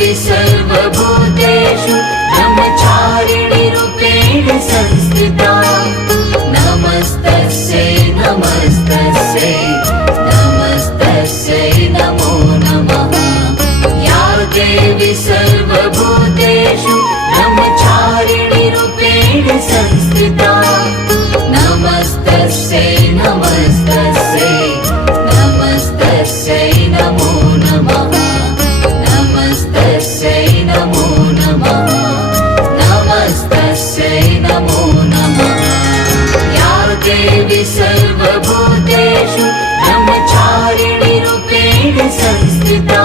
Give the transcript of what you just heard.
देवी सर्वभूतेषु ब्रह्मचारिणी रूपेण संस्थिता नमस्तस्यै नमस्तस्यै नमस्तस्यै नमो नमः या देवी सर्वभूतेषु ब्रह्मचारिणी रूपेण संस्थिता नमस्तस्यै नमस्तस्यै नमस्तस्यै नमो नमः नमस्तस्यै नमो नमः नमस्तस्यै नमो नमः या देवी सर्वभूतेषु ब्रह्मचारिणी रूपेण संस्थिता